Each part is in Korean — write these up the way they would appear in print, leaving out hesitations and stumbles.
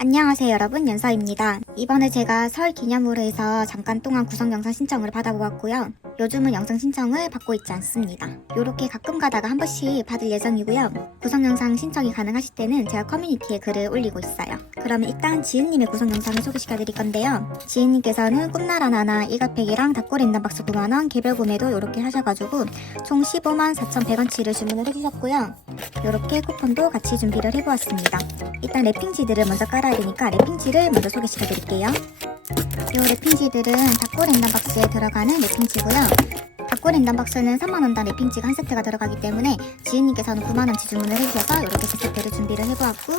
안녕하세요 여러분, 연서입니다. 이번에 제가 설 기념으로 해서 잠깐 동안 구성 영상 신청을 받아보았고요. 요즘은 영상 신청을 받고 있지 않습니다. 요렇게 가끔 가다가 한 번씩 받을 예정이고요. 구성 영상 신청이 가능하실 때는 제가 커뮤니티에 글을 올리고 있어요. 그러면 일단 지은님의 구성 영상을 소개시켜 드릴 건데요. 지은님께서는 꿈나라 나나 일가팩이랑 닭꼬리 랜덤박스 9만원, 개별 구매도 요렇게 하셔가지고 총 15만 4,100원치를 주문을 해주셨고요. 요렇게 쿠폰도 같이 준비를 해보았습니다. 일단 랩핑지들을 먼저 깔아야 되니까 랩핑지를 먼저 소개시켜 드릴게요. 이 랩핑지들은 닭꼬리 랜덤박스에 들어가는 랩핑지고요. 닭꼬리 랜덤박스는 3만원당 랩핑지가 한 세트가 들어가기 때문에 지은님께서는 9만원치 주문을 해주셔서 이렇게 세 세트를 준비를 해보았고,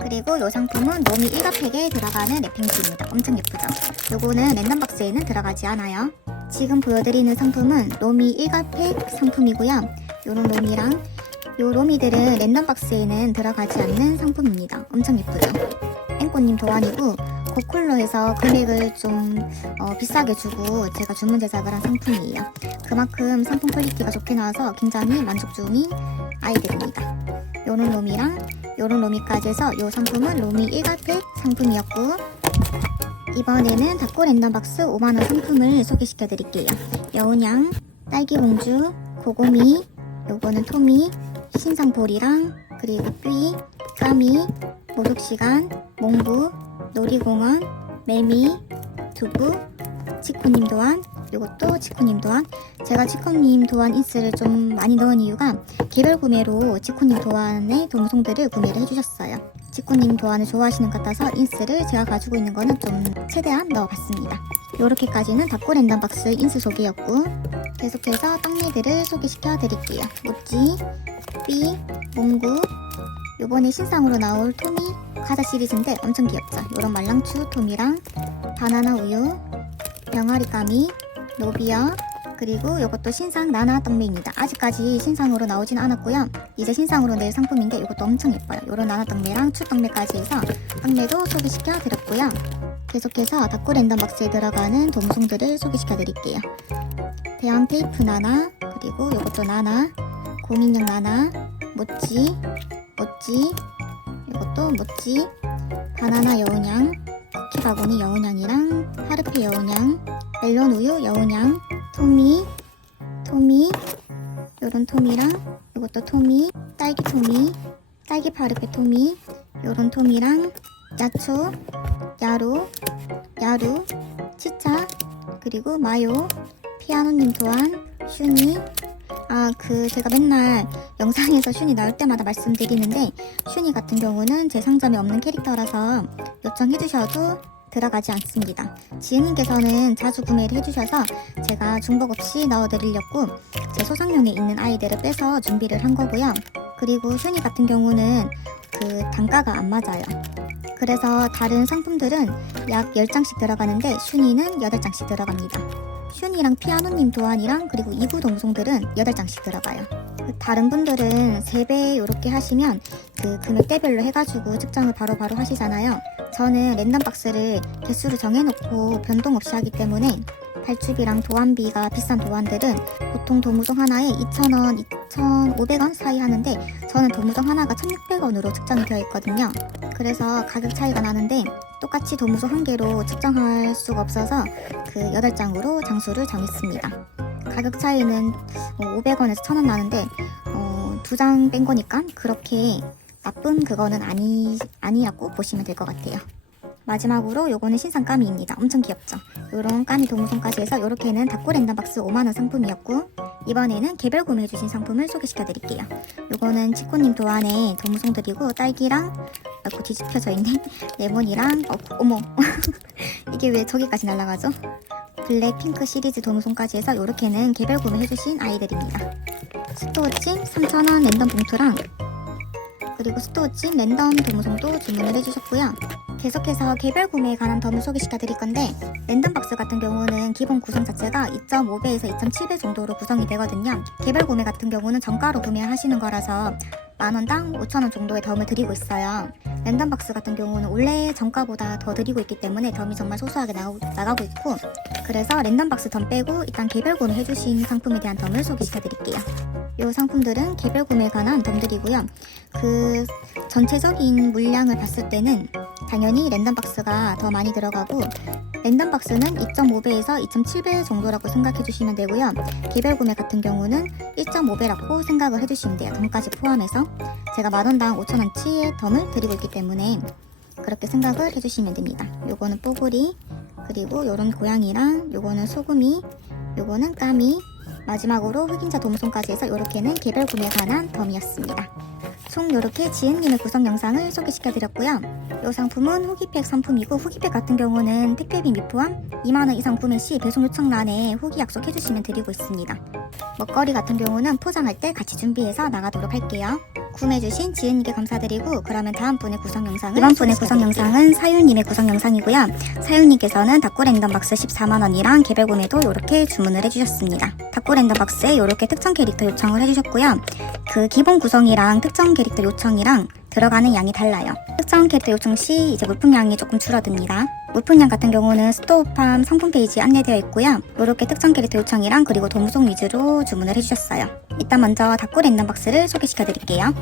그리고 이 상품은 노미 1가팩에 들어가는 랩핑지입니다. 엄청 예쁘죠? 요거는 랜덤박스에는 들어가지 않아요. 지금 보여드리는 상품은 노미 1가팩 상품이고요. 요런 노미랑 요 로미들은 랜덤박스에는 들어가지 않는 상품입니다. 엄청 예쁘죠? 앵꼬님 도안이고 고쿨러에서 금액을 좀 비싸게 주고 제가 주문 제작을 한 상품이에요. 그만큼 상품 퀄리티가 좋게 나와서 굉장히 만족 중인 아이들입니다. 요런 로미랑 요런 로미까지 해서 요 상품은 로미 1가팩 상품이었고, 이번에는 닭꼬 랜덤박스 5만원 상품을 소개시켜 드릴게요. 여운양, 딸기공주, 고고미, 요거는 토미, 신상볼이랑 그리고 삐, 까미, 목욕시간, 몽부, 놀이공원, 매미, 두부, 치코님 도안, 요것도 치코님 도안. 제가 치코님 도안 인스를 좀 많이 넣은 이유가 개별 구매로 치코님 도안의 동송들을 구매를 해주셨어요. 치코님 도안을 좋아하시는 것 같아서 인스를 제가 가지고 있는 거는 좀 최대한 넣어봤습니다. 요렇게까지는 닭꼬 랜덤박스 인스 소개였고, 계속해서 떡미들을 소개시켜 드릴게요. 모찌, 삐, 몽구, 요번에 신상으로 나올 토미 과자 시리즈인데 엄청 귀엽죠? 요런 말랑추 토미랑 바나나 우유, 병아리 까미, 노비어, 그리고 요것도 신상 나나 떡메입니다. 아직까지 신상으로 나오진 않았고요. 이제 신상으로 낼 상품인데 요것도 엄청 예뻐요. 요런 나나 떡메랑 추 떡메까지 해서 떡메도 소개시켜 드렸고요. 계속해서 닭꼬 랜덤박스에 들어가는 동송들을 소개시켜 드릴게요. 대왕 테이프 나나, 그리고 요것도 나나, 고민형 나나, 모찌, 이것도 모찌, 바나나 여운양, 쿠키 바구니 여운양이랑 하르페 여운양, 멜론 우유 여운양, 토미, 요런 토미랑 이것도 토미, 딸기 토미, 딸기 파르페 토미, 요런 토미랑 야초, 야루, 치차, 그리고 마요, 피아노님 또한 슈니. 제가 맨날 영상에서 슈니 나올 때마다 말씀드리는데, 슈니 같은 경우는 제 상점에 없는 캐릭터라서 요청해주셔도 들어가지 않습니다. 지은님께서는 자주 구매를 해주셔서 제가 중복 없이 넣어드리려고 제 소장용에 있는 아이들을 빼서 준비를 한 거고요. 그리고 슈니 같은 경우는 그 단가가 안 맞아요. 그래서 다른 상품들은 약 10장씩 들어가는데 슈니는 8장씩 들어갑니다. 슈니랑 피아노님 도안이랑 그리고 2구 동송들은 8장씩 들어가요. 다른 분들은 3배 요렇게 하시면 그 금액대별로 해가지고 측정을 바로바로 하시잖아요. 저는 랜덤박스를 개수를 정해놓고 변동 없이 하기 때문에 발주비랑 도안비가 비싼 도안들은 보통 도무종 하나에 2,000원, 2,500원 사이 하는데, 저는 도무종 하나가 1,600원으로 측정이 되어 있거든요. 그래서 가격 차이가 나는데 똑같이 도무종 한 개로 측정할 수가 없어서 그 8장으로 장수를 정했습니다. 가격 차이는 500원에서 1,000원 나는데 2장 뺀 거니까 그렇게 나쁜 그거는 아니라고 보시면 될 것 같아요. 마지막으로 요거는 신상 까미입니다. 엄청 귀엽죠? 요런 까미 도무송까지 해서 요렇게는 닭꼬 랜덤박스 5만원 상품이었고, 이번에는 개별 구매해주신 상품을 소개시켜 드릴게요. 요거는 치코님 도안의 도무송들이고, 딸기랑 뒤집혀져 있네. 레몬이랑 어머 이게 왜 저기까지 날아가죠? 블랙핑크 시리즈 도무송까지 해서 요렇게는 개별 구매해주신 아이들입니다. 스토어찜 3,000원 랜덤 봉투랑 그리고 스토어찜 랜덤 도무송도 주문을 해주셨고요. 계속해서 개별 구매에 관한 덤을 소개시켜 드릴 건데, 랜덤박스 같은 경우는 기본 구성 자체가 2.5배에서 2.7배 정도로 구성이 되거든요. 개별 구매 같은 경우는 정가로 구매하시는 거라서 만원당 5,000원 정도의 덤을 드리고 있어요. 랜덤박스 같은 경우는 원래 정가보다 더 드리고 있기 때문에 덤이 정말 소소하게 나가고 있고, 그래서 랜덤박스 덤 빼고 일단 개별 구매 해주신 상품에 대한 덤을 소개시켜 드릴게요. 이 상품들은 개별 구매에 관한 덤들이고요. 그 전체적인 물량을 봤을 때는 당연히 랜덤박스가 더 많이 들어가고 랜덤박스는 2.5배에서 2.7배 정도라고 생각해 주시면 되고요. 개별 구매 같은 경우는 1.5배라고 생각을 해주시면 돼요. 덤까지 포함해서. 제가 만원당 5,000원치의 덤을 드리고 있기 때문에 그렇게 생각을 해주시면 됩니다. 요거는 뽀글이, 그리고 요런 고양이랑 요거는 소금이, 요거는 까미, 마지막으로 흑임자 도무송까지 해서 요렇게는 개별 구매에 관한 덤이었습니다. 총 요렇게 지은님의 구성 영상을 소개시켜드렸고요. 이 상품은 후기팩 상품이고 후기팩 같은 경우는 택배비 미포함 2만원 이상 구매 시 배송 요청란에 후기 약속해주시면 드리고 있습니다. 먹거리 같은 경우는 포장할 때 같이 준비해서 나가도록 할게요. 구매해주신 지은님께 감사드리고 그러면 다음 분의 구성 영상은 이번 분의 구성 영상은 사유님의 구성 영상이고요. 사유님께서는 닭고 랜덤박스 14만원이랑 개별 구매도 이렇게 주문을 해주셨습니다. 닭고 랜덤박스에 이렇게 특정 캐릭터 요청을 해주셨고요. 그 기본 구성이랑 특정 캐릭터 요청이랑 들어가는 양이 달라요. 특정 캐릭터 요청 시 이제 물품량이 조금 줄어듭니다. 물품량 같은 경우는 스토어팜 상품 페이지에 안내되어 있고요. 이렇게 특정 캐릭터 요청이랑 그리고 도무송 위주로 주문을 해주셨어요. 일단 먼저 닭고 랜덤박스를 소개시켜 드릴게요.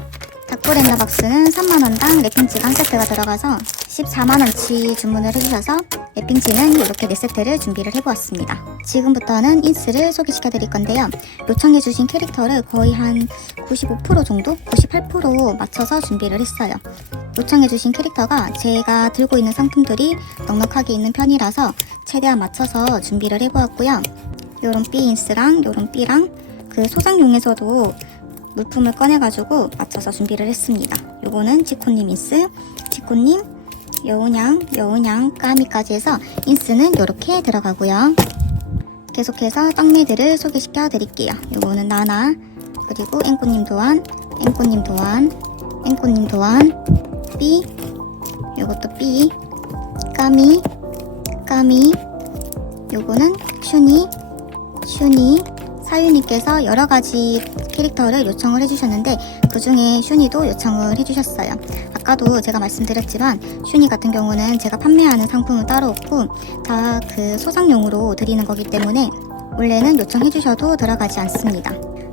닭고 랜덤박스는 3만원당 랩핑지가 한 세트가 들어가서 14만원치 주문을 해주셔서 랩핑지는 이렇게 4세트를 준비를 해보았습니다. 지금부터는 인스를 소개시켜 드릴 건데요. 요청해주신 캐릭터를 거의 한 95% 정도? 98% 맞춰서 준비를 했어요. 요청해주신 캐릭터가 제가 들고 있는 상품들이 넉넉하게 있는 편이라서 최대한 맞춰서 준비를 해보았고요. 요런 B 인스랑 요런 B랑 그 소장용에서도 물품을 꺼내가지고 맞춰서 준비를 했습니다. 요거는 지코님 인스, 지코님, 여운양, 까미까지 해서 인스는 요렇게 들어가고요. 계속해서 떡미들을 소개시켜 드릴게요. 요거는 나나, 그리고 앵꼬님 도안, B, 요것도 B, 까미, 요거는 슈니, 사유님께서 여러가지 캐릭터를 요청을 해주셨는데 그 중에 슈니도 요청을 해주셨어요. 아까도 제가 말씀드렸지만 슈니 같은 경우는 제가 판매하는 상품은 따로 없고 다 그 소장용으로 드리는 거기 때문에 원래는 요청해주셔도 들어가지 않습니다.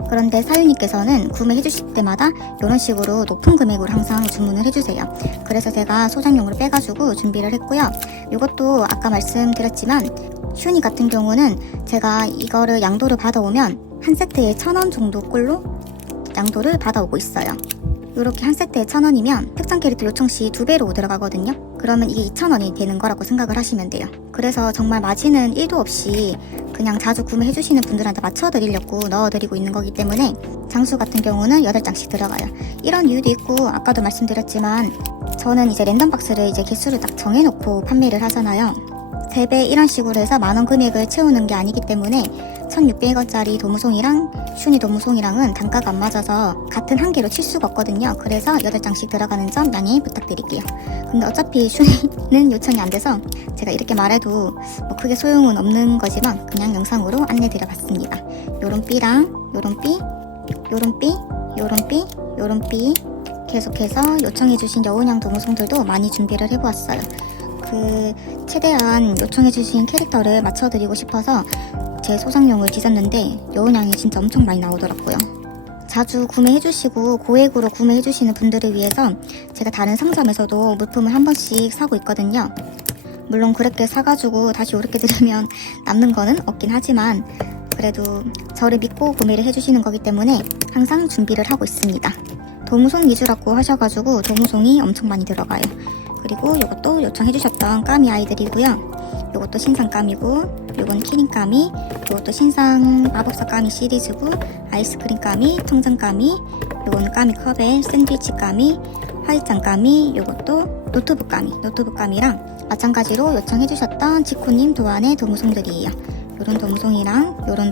그런데 사유님께서는 구매해주실 때마다 이런 식으로 높은 금액으로 항상 주문을 해주세요. 그래서 제가 소장용으로 빼가지고 준비를 했고요. 이것도 아까 말씀드렸지만 슈니 같은 경우는 제가 이거를 양도를 받아오면 한 세트에 1,000원 정도 꼴로 양도를 받아오고 있어요. 이렇게 한 세트에 1,000원이면 특정 캐릭터 요청 시 2배로 들어가거든요. 그러면 이게 2,000원이 되는 거라고 생각을 하시면 돼요. 그래서 정말 마진은 1도 없이 그냥 자주 구매해주시는 분들한테 맞춰드리려고 넣어드리고 있는 거기 때문에 장수 같은 경우는 8장씩 들어가요. 이런 이유도 있고 아까도 말씀드렸지만 저는 이제 랜덤박스를 이제 개수를 딱 정해놓고 판매를 하잖아요. 3배 이런 식으로 해서 만원 금액을 채우는 게 아니기 때문에 1,600원짜리 도무송이랑 슈니 도무송이랑은 단가가 안 맞아서 같은 한 개로 칠 수가 없거든요. 그래서 8장씩 들어가는 점 양해 부탁드릴게요. 근데 어차피 슈니는 요청이 안 돼서 제가 이렇게 말해도 뭐 크게 소용은 없는 거지만 그냥 영상으로 안내드려봤습니다. 요런 B랑 요런 B, 요런 B, 요런 B, 요런 B 계속해서 요청해주신 여운양 도무송들도 많이 준비를 해보았어요. 최대한 요청해주신 캐릭터를 맞춰드리고 싶어서 제 소장용을 뒤졌는데 여운양이 진짜 엄청 많이 나오더라고요. 자주 구매해주시고 고액으로 구매해주시는 분들을 위해서 제가 다른 상점에서도 물품을 한 번씩 사고 있거든요. 물론 그렇게 사가지고 다시 오르게 드리면 남는 거는 없긴 하지만 그래도 저를 믿고 구매를 해주시는 거기 때문에 항상 준비를 하고 있습니다. 도무송 위주라고 하셔가지고 도무송이 엄청 많이 들어가요. 그리고 이것도 요청해주셨던 까미 아이들이고요. 이것도 신상 까미고 이건 키링 까미, 이것도 신상 마법사 까미 시리즈고 아이스크림 까미, 청정 까미, 이거는 까미 컵에 샌드위치 까미, 화이장 까미, 이것도 노트북 까미랑 마찬가지로 요청해주셨던 지코님 도안의 도무송들이에요. 요런 도무송이랑 요런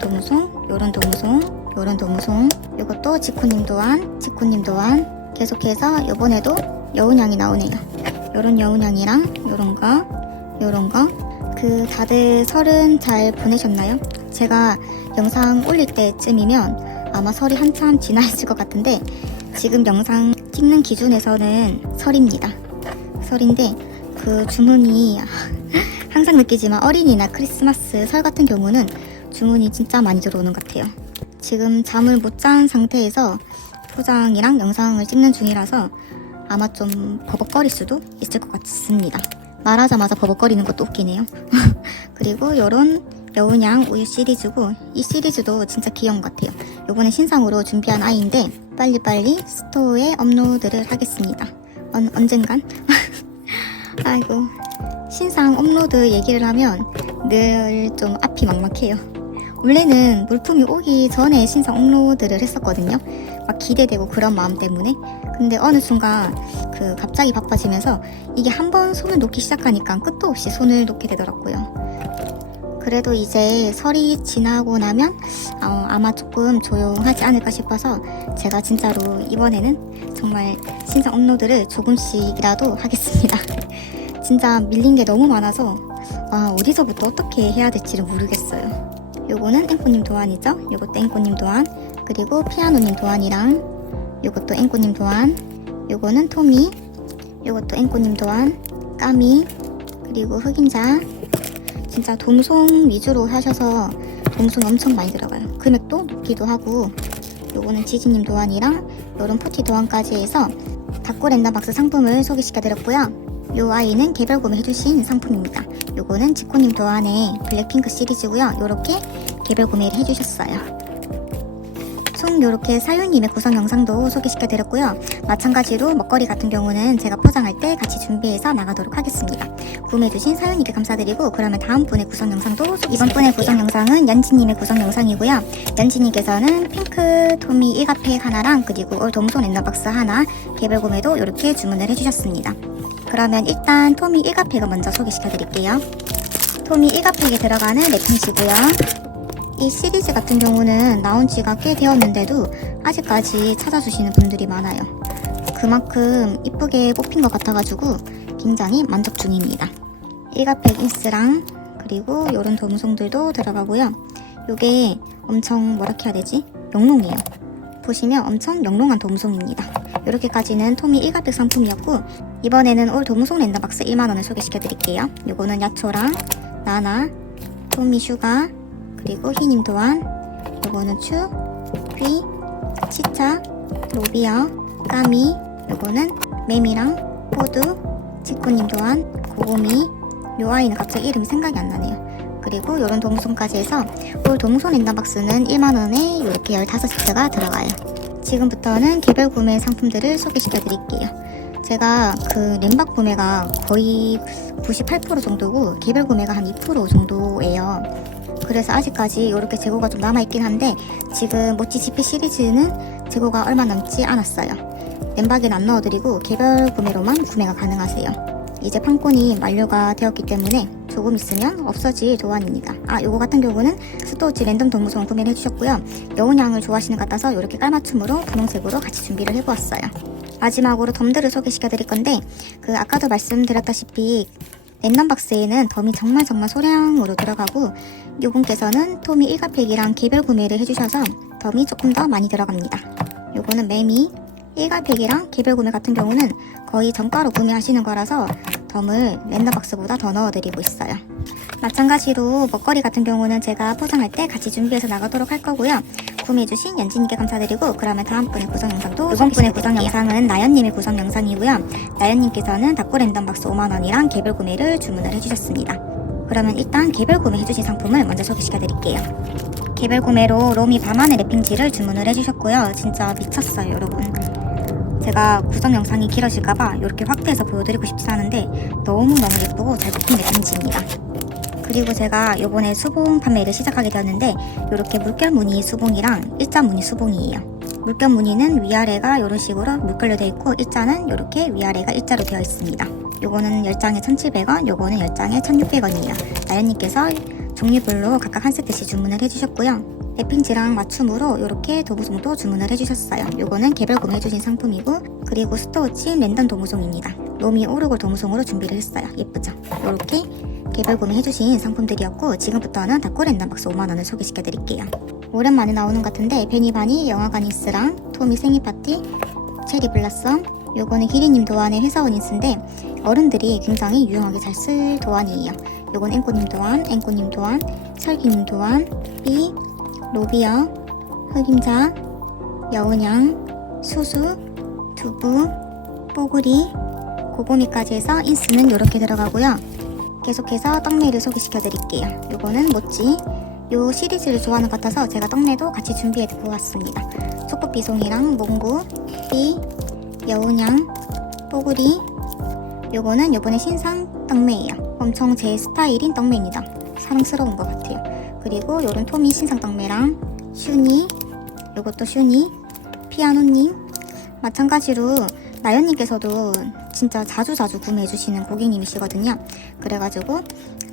도무송, 이것도 지코님 도안 계속해서 요번에도 여운양이 나오네요. 요런 여운양이랑 요런 거 다들 설은 잘 보내셨나요? 제가 영상 올릴 때쯤이면 아마 설이 한참 지나 있을 것 같은데 지금 영상 찍는 기준에서는 설입니다. 설인데 그 주문이 항상 느끼지만 어린이나 크리스마스 설 같은 경우는 주문이 진짜 많이 들어오는 것 같아요. 지금 잠을 못 잔 상태에서 포장이랑 영상을 찍는 중이라서 아마 좀 버벅거릴 수도 있을 것 같습니다. 말하자마자 버벅거리는 것도 웃기네요. 그리고 요런 여운양 우유 시리즈고, 이 시리즈도 진짜 귀여운 것 같아요. 요거는 신상으로 준비한 아이인데 빨리빨리 스토어에 업로드를 하겠습니다. 언젠간? 아이고, 신상 업로드 얘기를 하면 늘 좀 앞이 막막해요. 원래는 물품이 오기 전에 신상 업로드를 했었거든요. 막 기대되고 그런 마음 때문에. 근데 어느 순간 갑자기 바빠지면서 이게 한번 손을 놓기 시작하니까 끝도 없이 손을 놓게 되더라고요. 그래도 이제 설이 지나고 나면 아마 조금 조용하지 않을까 싶어서 제가 진짜로 이번에는 정말 신상 업로드를 조금씩이라도 하겠습니다. 진짜 밀린 게 너무 많아서 어디서부터 어떻게 해야 될지를 모르겠어요. 요거는 앵꼬님 도안이죠. 요것도 앵꼬님 도안, 그리고 피아노님 도안이랑 요것도 앵꼬님 도안, 요거는 토미, 요것도 앵꼬님 도안, 까미, 그리고 흑임자. 진짜 돔송 위주로 하셔서 돔송 엄청 많이 들어가요. 금액도 높기도 하고. 요거는 지지님 도안이랑 요런 포티 도안까지 해서 다꾸 랜덤박스 상품을 소개시켜드렸고요. 요 아이는 개별 구매해주신 상품입니다. 요거는 지코님 도안의 블랙핑크 시리즈고요. 요렇게 개별 구매를 해주셨어요. 총 요렇게 사유님의 구성 영상도 소개시켜드렸고요. 마찬가지로 먹거리 같은 경우는 제가 포장할 때 같이 준비해서 나가도록 하겠습니다. 구매해주신 사유님께 감사드리고, 그러면 다음 분의 구성 영상도 이번 분의 구성 영상은 연지님의 구성 영상이고요. 연지님께서는 핑크 토미 1가팩 하나랑 그리고 올 돔소 랜덤박스 하나 개별 구매도 이렇게 주문을 해주셨습니다. 그러면 일단 토미 1가팩을 먼저 소개시켜드릴게요. 토미 1가팩에 들어가는 랩핑시고요. 이 시리즈 같은 경우는 나온 지가 꽤 되었는데도 아직까지 찾아주시는 분들이 많아요. 그만큼 이쁘게 뽑힌 것 같아가지고 굉장히 만족 중입니다. 1가팩 인스랑 그리고 요런 돔송들도 들어가고요. 요게 엄청 뭐라 해야 되지? 영롱해요. 보시면 엄청 영롱한 돔송입니다. 이렇게까지는 토미 1가팩 상품이었고, 이번에는 올 돔송 랜덤박스 1만원을 소개시켜드릴게요. 요거는 야초랑 나나, 토미 슈가, 그리고 희님 도안, 요거는 추, 휘, 치차, 로비어, 까미, 요거는 매미랑 호두, 지코님 도안, 고고미. 요 아이는 갑자기 이름이 생각이 안 나네요. 그리고 요런 도무송까지 해서 올 도무송 랜덤박스는 1만원에 이렇게 15세트가 들어가요. 지금부터는 개별 구매 상품들을 소개시켜드릴게요. 제가 랜박 구매가 거의 98% 정도고 개별 구매가 한 2% 정도예요. 그래서 아직까지 이렇게 재고가 좀 남아있긴 한데, 지금 모찌 GP 시리즈는 재고가 얼마 남지 않았어요. 랜박에는 안 넣어드리고 개별 구매로만 구매가 가능하세요. 이제 판권이 만료가 되었기 때문에 조금 있으면 없어질 도안입니다. 요거 같은 경우는 스토어치 랜덤 동무송 구매를 해주셨고요. 여운향을 좋아하시는 것 같아서 이렇게 깔맞춤으로 분홍색으로 같이 준비를 해보았어요. 마지막으로 덤들을 소개시켜드릴 건데, 아까도 말씀드렸다시피 랜덤박스에는 덤이 정말 소량으로 들어가고, 요분께서는 토미 1가팩이랑 개별 구매를 해주셔서 덤이 조금 더 많이 들어갑니다. 요거는 매미 1가팩이랑 개별 구매 같은 경우는 거의 정가로 구매하시는 거라서 덤을 랜덤박스보다 더 넣어드리고 있어요. 마찬가지로 먹거리 같은 경우는 제가 포장할 때 같이 준비해서 나가도록 할 거고요. 구매해주신 연진님께 감사드리고, 그러면 다음 분의 구성 영상도 이번 분의 구성 영상은 나연님의 구성 영상이고요. 나연님께서는 다꾸 랜덤박스 5만원이랑 개별 구매를 주문을 해주셨습니다. 그러면 일단 개별 구매 해주신 상품을 먼저 소개시켜드릴게요. 개별 구매로 로미 밤하늘 랩핑지를 주문을 해주셨고요. 진짜 미쳤어요, 여러분. 제가 구성 영상이 길어질까봐 이렇게 확대해서 보여드리고 싶진 않은데 너무너무 예쁘고 잘 뽑힌 랩핑지입니다. 그리고 제가 요번에 수봉 판매를 시작하게 되었는데, 이렇게 물결 무늬 수봉이랑 일자 무늬 수봉이에요. 물결 무늬는 위아래가 이런 식으로 물결로 되어 있고, 일자는 이렇게 위아래가 일자로 되어 있습니다. 요거는 10장에 1,700원, 요거는 10장에 1,600원이에요. 나연님께서 종류별로 각각 한 세트씩 주문을 해주셨고요. 랩핑지랑 맞춤으로 이렇게 도무송도 주문을 해주셨어요. 요거는 개별 구매해주신 상품이고, 그리고 스토어치 랜덤 도무송입니다. 로미 오르골 도무송으로 준비를 했어요. 예쁘죠? 이렇게 개별 구매해주신 상품들이었고, 지금부터는 다꾸 랜덤박스 5만원을 소개시켜드릴게요. 오랜만에 나오는 것 같은데, 베니바니 영화관 인스랑 토미 생일파티, 체리 블라썸, 요거는 기리님 도안의 회사원 인스인데 어른들이 굉장히 유용하게 잘 쓸 도안이에요. 요건 앵꼬님 도안, 앵꼬님 도안, 설기님 도안, 삐, 로비어, 흑임자, 여운양, 수수, 두부, 뽀글이, 고고미까지 해서 인스는 이렇게 들어가고요. 계속해서 떡메이를 소개시켜 드릴게요. 요거는 모찌. 요 시리즈를 좋아하는 것 같아서 제가 떡메도 같이 준비해 두고 왔습니다. 초코비송이랑 몽구, 삐, 여운양, 뽀글이. 요거는 요번에 신상 떡메예요. 엄청 제 스타일인 떡메입니다. 사랑스러운 것 같아요. 그리고 요런 토미 신상 떡메랑 슈니, 요것도 슈니, 피아노님. 마찬가지로 나연님께서도 진짜 자주자주 구매해주시는 고객님이시거든요. 그래가지고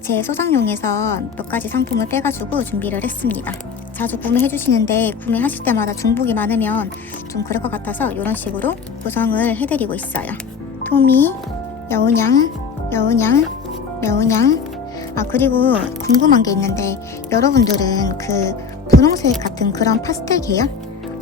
제 소장용에서 몇 가지 상품을 빼가지고 준비를 했습니다. 자주 구매해주시는데 구매하실 때마다 중복이 많으면 좀 그럴 것 같아서 이런 식으로 구성을 해드리고 있어요. 토미, 여운양, 여운양, 여운양. 아, 그리고 궁금한 게 있는데 여러분들은 그 분홍색 같은 그런 파스텔 계열?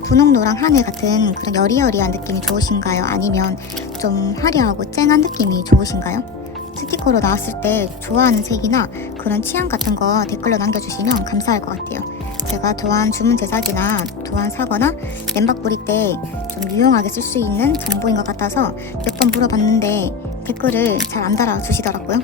분홍, 노랑, 하늘 같은 그런 여리여리한 느낌이 좋으신가요? 아니면 좀 화려하고 쨍한 느낌이 좋으신가요? 스티커로 나왔을 때 좋아하는 색이나 그런 취향 같은 거 댓글로 남겨주시면 감사할 것 같아요. 제가 도안 주문 제작이나 도안 사거나 램박 뿌릴 때 좀 유용하게 쓸 수 있는 정보인 것 같아서 몇 번 물어봤는데 댓글을 잘 안 달아주시더라고요.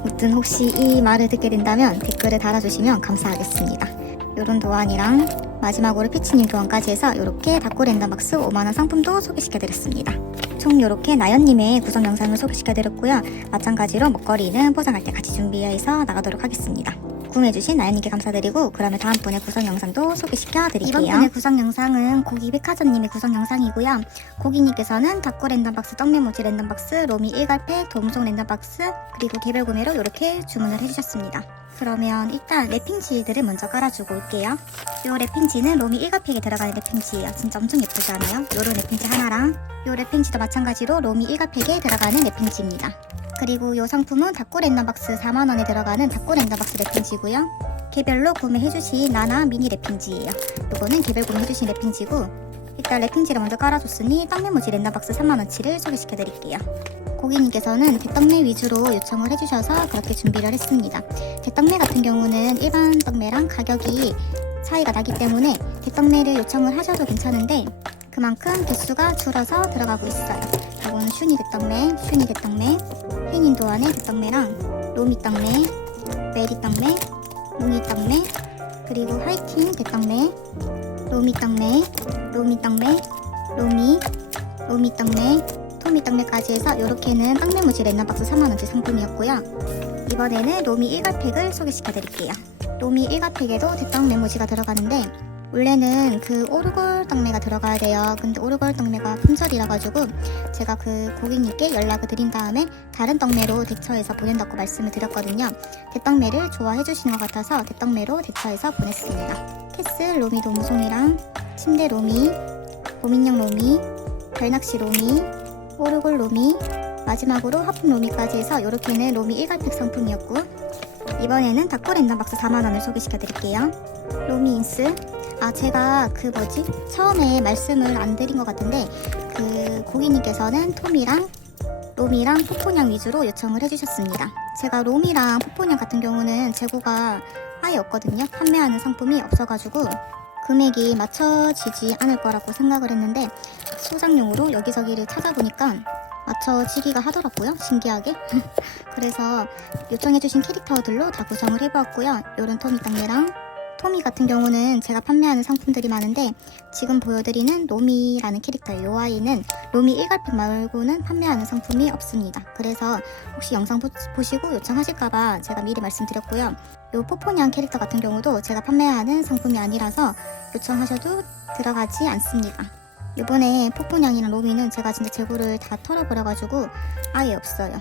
아무튼 혹시 이 말을 듣게 된다면 댓글을 달아주시면 감사하겠습니다. 요런 도안이랑 마지막으로 피치님 도안까지 해서 이렇게 닥고 랜덤박스 5만원 상품도 소개시켜드렸습니다. 총 이렇게 나연님의 구성 영상을 소개시켜드렸고요. 마찬가지로 먹거리는 포장할 때 같이 준비해서 나가도록 하겠습니다. 구매해주신 나연님께 감사드리고 그러면 다음 번의 구성 영상도 소개시켜드릴게요. 이번 번의 구성 영상은 고기백화점님의 구성 영상이고요. 고기님께서는 닥고 랜덤박스, 떡메모지 랜덤박스, 로미 1갈팩, 도움송 랜덤박스 그리고 개별 구매로 이렇게 주문을 해주셨습니다. 그러면 일단 랩핑지들을 먼저 깔아주고 올게요. 이 랩핑지는 로미 1가팩에 들어가는 랩핑지예요. 진짜 엄청 예쁘지 않아요? 요런 랩핑지 하나랑 이 랩핑지도 마찬가지로 로미 1가팩에 들어가는 랩핑지입니다. 그리고 이 상품은 닥고 랜덤박스 4만원에 들어가는 닥고 랜덤박스 랩핑지고요. 개별로 구매해주신 나나 미니 랩핑지예요. 요거는 개별 구매해주신 랩핑지고 일단 랩핑지를 먼저 깔아줬으니 떡메모지 랜덤박스 3만원치를 소개시켜드릴게요. 고객님께서는 대떡메 위주로 요청을 해주셔서 그렇게 준비를 했습니다. 대떡메 같은 경우는 일반 떡메랑 가격이 차이가 나기 때문에 대떡메를 요청을 하셔도 괜찮은데 그만큼 개수가 줄어서 들어가고 있어요. 이거는 슈니 대떡메, 슈니 대떡메, 휘닌 도안의 대떡메랑 로미 떡메, 메리 떡메, 뭉이 떡메, 그리고 화이팅 대떡메, 로미 떡메, 로미 떡메, 로미 떡메, 토미 떡메까지 해서 이렇게는 떡메모지 랜덤박스 3만원치 상품이었고요. 이번에는 로미 1가팩을 소개시켜드릴게요. 로미 1가팩에도 대떡 메모지가 들어가는데 원래는 그 오르골 떡메가 들어가야 돼요. 근데 오르골 떡메가 품절이라 가지고 제가 그 고객님께 연락을 드린 다음에 다른 떡메로 대처해서 보낸다고 말씀을 드렸거든요. 대떡메를 좋아해 주시는 것 같아서 대떡메로 대처해서 보냈습니다. 캐슬 로미 도무송이랑 침대 로미, 고민형 로미, 별낚시 로미, 오르골 로미, 마지막으로 하품 로미까지 해서 이렇게는 로미 1갈팩 상품이었고 이번에는 닥고 랜덤박스 4만원을 소개시켜드릴게요. 로미 인스. 제가 처음에 말씀을 안 드린 것 같은데 그 고객님께서는 톰이랑 로미랑 포포냥 위주로 요청을 해주셨습니다. 제가 로미랑 포포냥 같은 경우는 재고가 아예 없거든요. 판매하는 상품이 없어가지고 금액이 맞춰지지 않을 거라고 생각을 했는데 소장용으로 여기저기를 찾아보니까 맞춰지기가 하더라고요. 신기하게. 그래서 요청해주신 캐릭터들로 다 구성을 해보았고요. 요런 토미 떡메랑 토미 같은 경우는 제가 판매하는 상품들이 많은데 지금 보여드리는 로미라는 캐릭터예요. 요 아이는 로미 1갈팩 말고는 판매하는 상품이 없습니다. 그래서 혹시 영상 보시고 요청하실까봐 제가 미리 말씀드렸고요. 요 포포냥 캐릭터 같은 경우도 제가 판매하는 상품이 아니라서 요청하셔도 들어가지 않습니다. 요번에 포포냥이랑 로미는 제가 진짜 재고를 다 털어버려가지고 아예 없어요.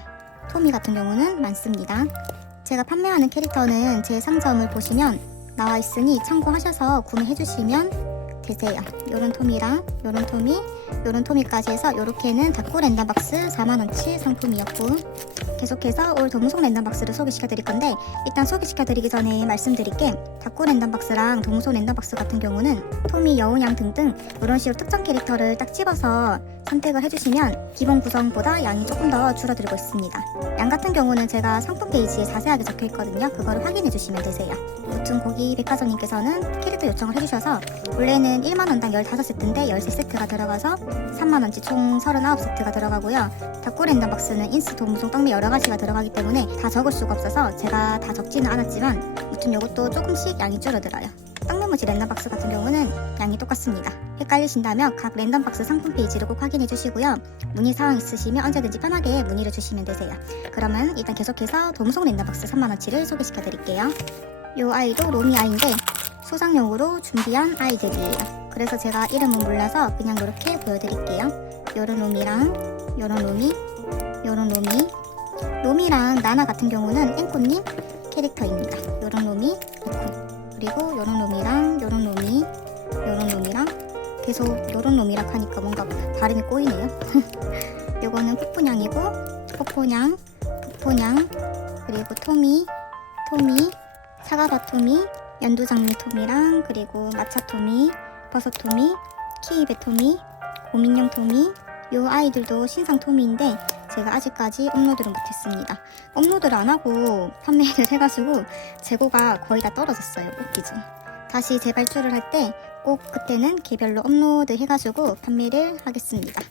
토미 같은 경우는 많습니다. 제가 판매하는 캐릭터는 제 상점을 보시면 나와 있으니 참고하셔서 구매해주시면 되세요. 요런 토미랑 요런 토미, 요런 토미까지 해서 요렇게는 닥고 랜덤박스 4만원치 상품이었고 계속해서 올 도무송 랜덤박스를 소개시켜드릴 건데 일단 소개시켜드리기 전에 말씀드릴게 닥고 랜덤박스랑 도무송 랜덤박스 같은 경우는 토미, 여운양 등등 이런 식으로 특정 캐릭터를 딱 집어서 선택을 해주시면 기본 구성보다 양이 조금 더 줄어들고 있습니다. 양 같은 경우는 제가 상품 페이지에 자세하게 적혀 있거든요. 그거를 확인해 주시면 되세요. 무튼 고기 백화점님께서는 캐릭터 요청을 해주셔서 원래는 1만원당 15세트인데 13세트가 들어가서 해서 3만원치 총 39세트가 들어가고요. 닭고 랜덤 박스는 인스, 도무송, 떡미 여러가지가 들어가기 때문에 다 적을 수가 없어서 제가 다 적지는 않았지만 무튼 요것도 조금씩 양이 줄어들어요. 떡면무지 랜덤 박스 같은 경우는 양이 똑같습니다. 헷갈리신다면 각 랜덤 박스 상품 페이지를 꼭 확인해 주시고요. 문의 사항 있으시면 언제든지 편하게 문의를 주시면 되세요. 그러면 일단 계속해서 도무송 랜덤 박스 3만원치를 소개시켜 드릴게요. 요 아이도 로미 아이인데 소장용으로 준비한 아이들이에요. 그래서 제가 이름은 몰라서 그냥 이렇게 보여드릴게요. 요런 로미랑 요런 로미, 요런 로미, 로미랑 나나 같은 경우는 앵꼬님 캐릭터입니다. 요런 로미, 이코. 그리고 요런 놈이랑 요런 놈이, 요런 놈이랑 계속 요런 놈이랑 하니까 뭔가 발음이 꼬이네요. 요거는 푸푸냥이고 포포냥, 푸포냥, 그리고 토미, 사과밭 토미, 연두장미 토미랑 그리고 마차 토미, 버섯 토미, 키이베 토미, 고민형 토미. 요 아이들도 신상 토미인데 제가 아직까지 업로드를 못했습니다. 업로드를 안하고 판매를 해가지고 재고가 거의 다 떨어졌어요. 웃기죠. 다시 재발주를 할 때 꼭 그때는 개별로 업로드 해가지고 판매를 하겠습니다.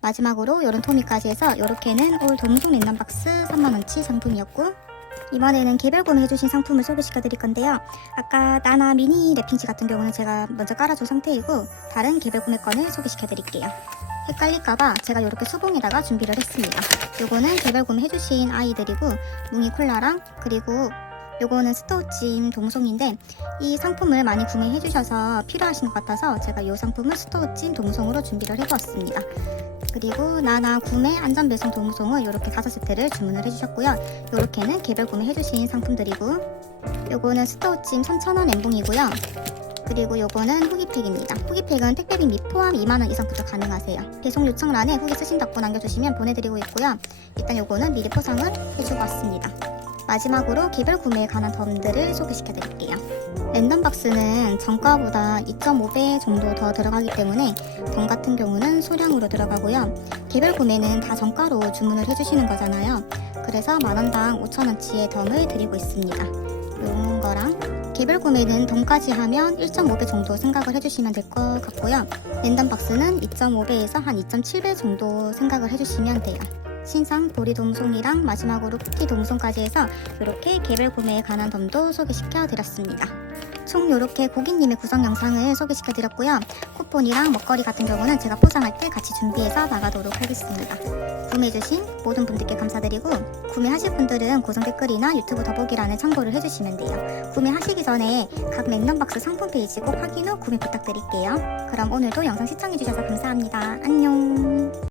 마지막으로 요런 토미까지 해서 요렇게는 올 도무송 랜덤 박스 3만원치 상품이었고, 이번에는 개별 구매해주신 상품을 소개시켜 드릴 건데요. 아까 나나 미니 랩핑지 같은 경우는 제가 먼저 깔아준 상태이고 다른 개별 구매권을 소개시켜 드릴게요. 헷갈릴까봐 제가 이렇게 수봉에다가 준비를 했습니다. 요거는 개별 구매해주신 아이들이고 뭉이 콜라랑 그리고 요거는 스토어찜 동송인데 이 상품을 많이 구매해주셔서 필요하신 것 같아서 제가 이 상품을 스토어찜 동송으로 준비를 해보았습니다. 그리고 나나 구매 안전배송 도무송을 이렇게 5세트를 주문을 해주셨고요. 요렇게는 개별 구매해주신 상품들이고 요거는 스토어찜 3,000원 엠봉이고요. 그리고 요거는 후기팩입니다. 후기팩은 택배비 및 포함 2만원 이상부터 가능하세요. 배송 요청란에 후기 쓰신다고 남겨주시면 보내드리고 있고요. 일단 요거는 미리 포장을 해주고 왔습니다. 마지막으로 개별 구매에 관한 덤들을 소개시켜 드릴게요. 랜덤 박스는 정가보다 2.5배 정도 더 들어가기 때문에 덤 같은 경우는 소량으로 들어가고요. 개별 구매는 다 정가로 주문을 해주시는 거잖아요. 그래서 만원당 5,000원치의 덤을 드리고 있습니다. 요런 거랑 개별 구매는 덤까지 하면 1.5배 정도 생각을 해주시면 될 것 같고요. 랜덤 박스는 2.5배에서 한 2.7배 정도 생각을 해주시면 돼요. 신상 보리 도무송이랑 마지막으로 쿠키 도무송까지 해서 이렇게 개별 구매에 관한 덤도 소개시켜 드렸습니다. 총 이렇게 고객님의 구성 영상을 소개시켜 드렸고요. 쿠폰이랑 먹거리 같은 경우는 제가 포장할 때 같이 준비해서 나가도록 하겠습니다. 구매해주신 모든 분들께 감사드리고 구매하실 분들은 고정 댓글이나 유튜브 더보기란에 참고를 해주시면 돼요. 구매하시기 전에 각 랜덤박스 상품 페이지 꼭 확인 후 구매 부탁드릴게요. 그럼 오늘도 영상 시청해주셔서 감사합니다. 안녕.